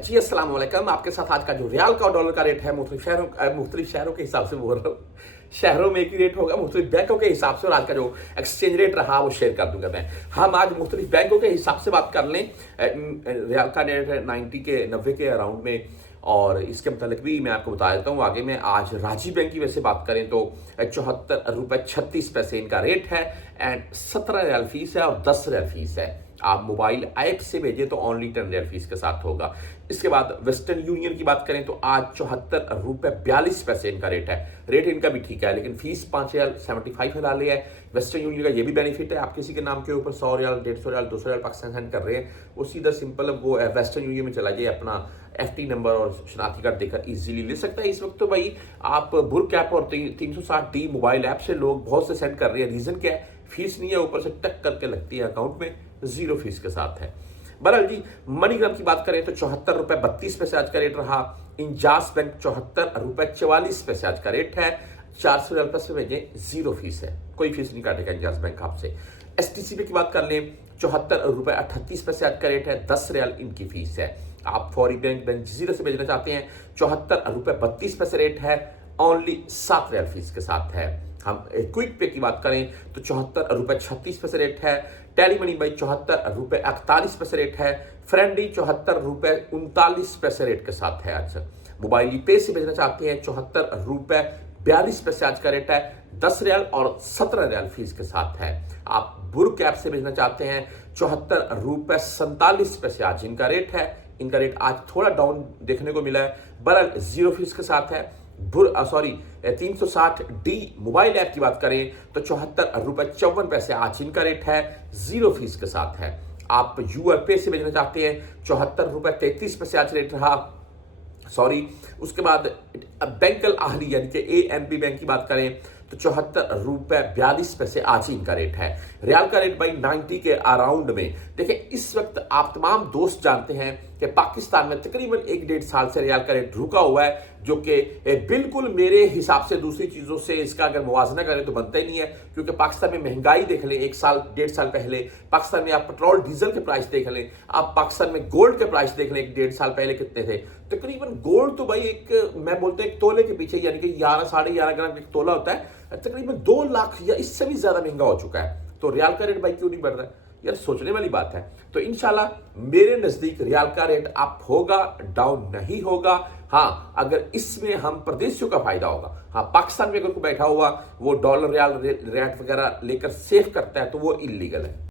जी अस्सलाम वालेकुम। आपके साथ आज का जो रियाल का और डॉलर का रेट है मुख्तलिफ शहरों के हिसाब से बोल रहा हूँ। शहरों में एक ही रेट होगा, मुख्तलिफ बैंकों के हिसाब से, और आज का जो एक्सचेंज रेट रहा वो शेयर कर दूंगा मैं। हम आज मुख्तलिफ बैंकों के हिसाब से बात कर लें। रियाल का रेट है 90 के अराउंड में, और इसके मतलब भी मैं आपको बता देता हूँ आगे में। आज राजीव बैंक की वैसे बात करें तो 74 रुपये 36 पैसे इनका रेट है, एंड 17 रियाल फीस है और 10 रियाल फीस है। आप मोबाइल ऐप से भेजें तो ओनली 10 रियाल फीस के साथ होगा। इसके बाद वेस्टर्न यूनियन की बात करें तो आज 74 रुपये 42 पैसे इनका रेट है। रेट इनका भी ठीक है, लेकिन फीस 5 रियाल 75 है डाली है। वेस्टर्न यूनियन का ये भी बेनिफिट है, आप किसी के नाम के ऊपर 100 रियाल 150 रियाल 200 रियाल पाकिस्तान सेंड कर रहे हैं, वो सीधा सिंपल वो वेस्टर्न यूनियन में चला जाए, अपना FT नंबर और शनाख्ती कार्ड देकर इजीली ले सकता है। इस वक्त तो भाई आप बुर्क ऐप और 360D मोबाइल ऐप से लोग बहुत से सेंड कर रहे हैं। रीजन क्या है? फीस नहीं है, ऊपर से टक करके लगती है अकाउंट में, 0 फीस के साथ है। बहरहाल जी, मनीग्राम की बात करें तो 74 रुपये 32 पैसे आज का रेट रहा। इंजास बैंक 74 रुपये 44 पैसे आज का रेट है। 400 रियाल प्लस में भेजें, 0 फीस है, कोई फीस नहीं काटेगा इंजास बैंक आपसे। STCB की बात कर लें, 74 रुपये 38 पैसे आज का रेट है, 10 रियाल इनकी फीस है। आप फौरी बैंक जजीरा से भेजना चाहते हैं, 74 रुपये 32 पैसे रेट है, ओनली 7 रियाल फीस के साथ है। हम क्विक पे की बात करें तो 74 रुपये 36 पैसे रेट है। टेली मनी बाई 74 रुपये 41 पैसे रेट है। फ्रेंडी 74 रुपये 39 पैसे रेट के साथ है आज। मोबाइल पे से भेजना चाहते हैं, 74 रुपये 42 पैसे आज का रेट है, 10 रियाल और 17 रियाल फीस के साथ है। आप बुर्क ऐप से भेजना चाहते हैं, 74 रुपये 47 पैसे आज इनका रेट है। इनका रेट आज थोड़ा डाउन देखने को मिला है, बहरहाल 0 फीस के साथ है। 360D मोबाइल ऐप की बात करें तो 74 रुपये 54 पैसे आज इनका रेट है, 0 फीस के साथ है। आप URP से भेजना चाहते हैं, 74 रुपये 33 पैसे आज रेट रहा। उसके बाद बैंक अल आहली यानी कि AMB बैंक की बात करें तो 74 रुपये 42 पैसे आज ही इनका रेट है। रियाल का रेट भाई 90 के अराउंड में। देखिए, इस वक्त आप तमाम दोस्त जानते हैं कि पाकिस्तान में तकरीबन 1-1.5 साल से रियाल का रेट रुका हुआ है, जो कि बिल्कुल मेरे हिसाब से दूसरी चीज़ों से इसका अगर मुवाजना करें तो बनता ही नहीं है। क्योंकि पाकिस्तान में महंगाई देख लें, 1-1.5 साल पहले पाकिस्तान में आप पेट्रोल डीजल के प्राइस देख लें, आप पाकिस्तान में गोल्ड के प्राइस देख लें 1-1.5 साल पहले कितने थे। तकरीबन गोल्ड तो भाई मैं बोलते हैं 1 तोले के पीछे, यानी कि 11-11.5 ग्राम का 1 तोला होता है, तकरीबन 2 लाख या इससे भी ज्यादा महंगा हो चुका है। तो रियाल का रेट भाई क्यों नहीं बढ़ रहा है यार? सोचने वाली बात है। तो इंशाल्लाह मेरे नजदीक रियाल का रेट अप होगा, डाउन नहीं होगा। हाँ, अगर इसमें हम परदेशियों का फायदा होगा। हाँ, पाकिस्तान में अगर कोई बैठा हुआ वो डॉलर रियाल रेट वगैरह लेकर सेव करता है तो वो इलीगल है।